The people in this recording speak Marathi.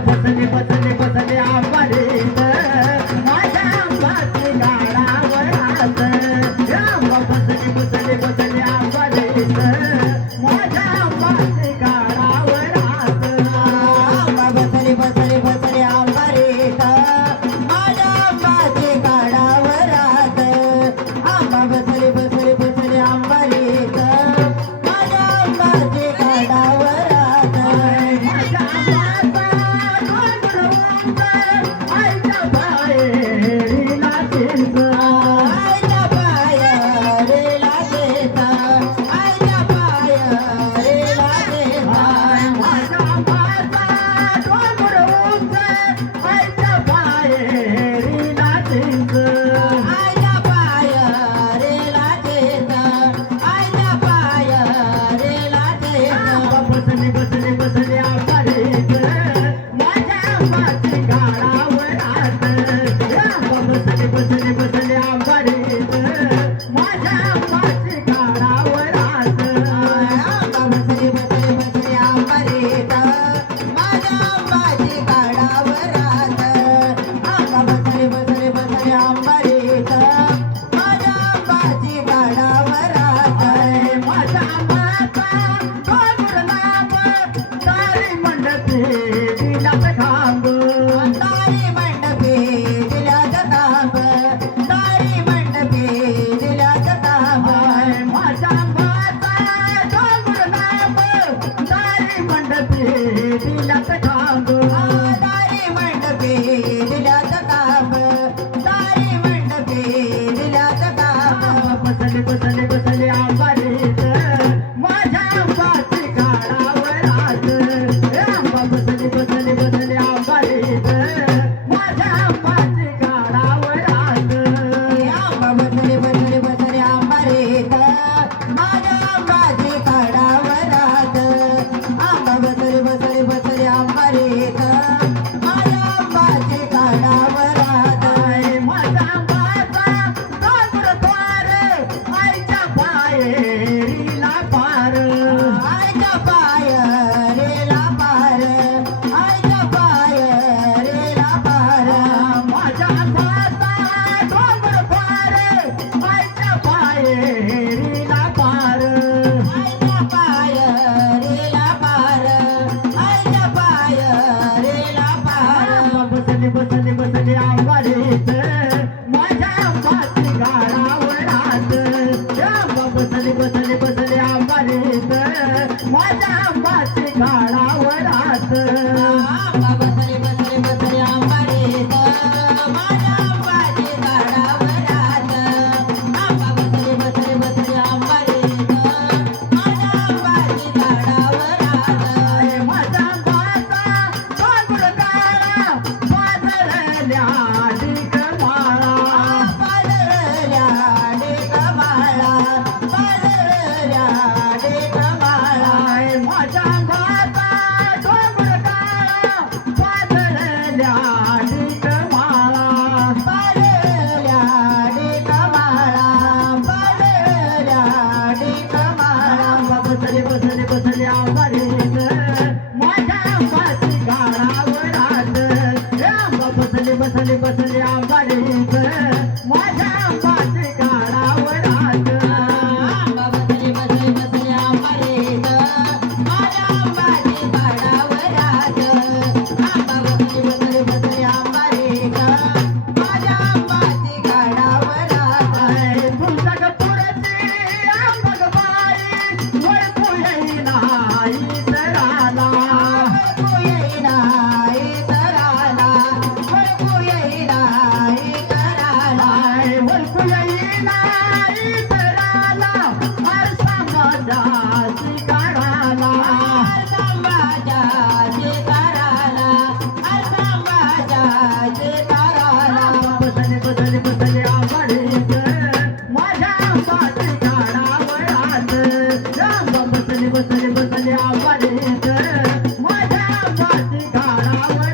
बसले बसले बसले आंबारीत माझ्या आंबाची गाडावर हात आंबा बसले बसले बसले आंबारीत माझ्या आंबाची गाडावर हात आंबा बसले बसले बसले आंबारीत माझ्या आंबाची गाडावर हात आंबा बसले बसले बसले आंबारीत माझ्या आंबाची गाडावर हात माझ्या आईच्या बाहेरीला चिंच आईच्या बाहेरीला चिंच आईच्या बाहेरीला चिंच माझ्या आंबाचा डोंगर उंच आईच्या बाहेरीला चिंच आईच्या बाहेरीला चिंच आईच्या बाहेरीला चिंच बसले बसले बसले आंबारीत माझ्या आंबाची गाडावर हात आंबा बसले बसले बसले आंबारीत माझ्या आंबाची गाडावर हात आंबा बसले बसले बसले आंबारीत माझ्या आंबाची गाडावर हात आंबा बसले बसले बसले आंबारीत माझ्या आंबाची गाडावर हात माझ्या आंबाचा डोंगर लांब तारी मंडपी दिलात खांब तारी मंडपी दिलात खांब तारी मंडपी दिलात खांब माझ्या आंबाचा डोंगर लांब तारी मंडपी दिलात खांब तारी मंडपी दिलात खांब तारी मंडपी दिलात खांब बसले बसले बसले आंबारीत माझ्या आंबाची गाडावर हात आंबा बसले बसले बसले आंबारीत माझ्या आंबाची गाडावर हात आंबा बसले बसले बसले आंबारीत माझ्या आंबाची गाडावर हात आंबा बसले बसले बसले आंबारीत माझ्या आंबाची गाडावर हात माझ्या आंबाचा डोंगर द्वार आईच्या बाहेरीला पार आईच्या बाहेरीला पार आईच्या बाहेरीला पार माझ्या आंबाचा डोंगर द्वार आईच्या बाहेरीला पार आईच्या बाहेरीला पार आईच्या बाहेरीला पार बसले बसले बसले आंबारीत माझ्या आंबाची गाडावर हात आंबा बसले बसले बसले आंबारीत माझ्या आंबाची गाडावर हात आंबा बसले बसले बसले आंबारीत माझ्या आंबाची गाडावर हात आंबा बसले बसले बसले आंबारीत माझ्या आंबाची गाडावर हात माझ्या आंबाचा डोंगर काळा पाजरल्या डिकमाळा पाजरल्या डिकमाळा पाजरल्या डिकमाळा माझ्या आंबाचा डोंगर काळा पाजरल्या डिकमाळा पाजरल्या डिकमाळा पाजरल्या डिकमाळा बसले बसले बसले आंबारीत माझ्या आंबाची गाडावर हात आंबा बसले बसले बसले आंबारीत माझ्या आंबाची गाडावर हात आंबा बसले बसले बसले आंबारीत माझ्या आंबाची गाडावर हात आंबा बसले बसले बसले आंबारीत माझ्या आंबाची गाडावर हात तुमच्या गपुराची आंबगबाई वळखू येईना इतराला वळखू येईना इतराला वळखू येईना इतराला वळखू येईना इतराला आरसा माझ्या शिकाराला आरसा माझ्या शिकाराला आरसा माझ्या शिकाराला बसले बसले बसले आंबारीत माझ्या आंबाची गाडावर हात आंबा बसले बसले बसले आंबारीत माझ्या आंबाची गाडावर